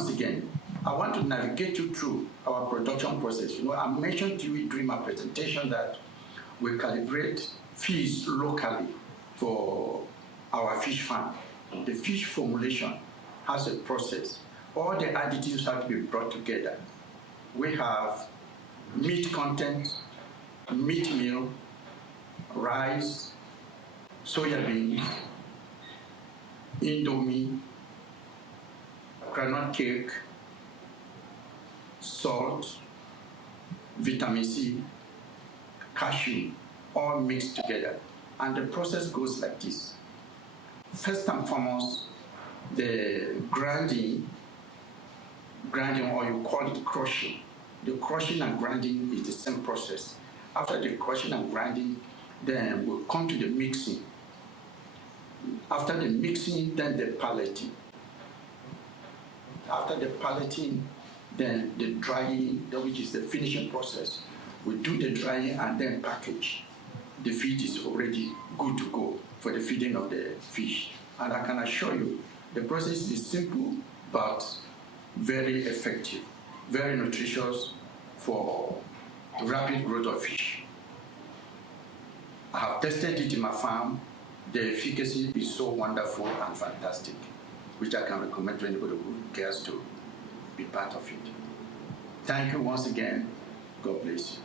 once again, I want to navigate you through our production process. I mentioned to you during my presentation that we calibrate fish locally for our fish farm. The fish formulation has a process. All the additives have to be brought together. We have meat content, meat meal, rice, soya beans, indomie, granite cake, salt, vitamin C, cashew, all mixed together. And the process goes like this. First and foremost, the grinding, or you call it crushing. The crushing and grinding is the same process. After the crushing and grinding, then we'll come to the mixing. After the mixing, then the palleting. After the palleting, then the drying, which is the finishing process. We do the drying and then package. The feed is already good to go for the feeding of the fish. And I can assure you, the process is simple, but very effective, very nutritious for rapid growth of fish. I have tested it in my farm. The efficacy is so wonderful and fantastic, which I can recommend to anybody who cares to be part of it. Thank you once again. God bless you.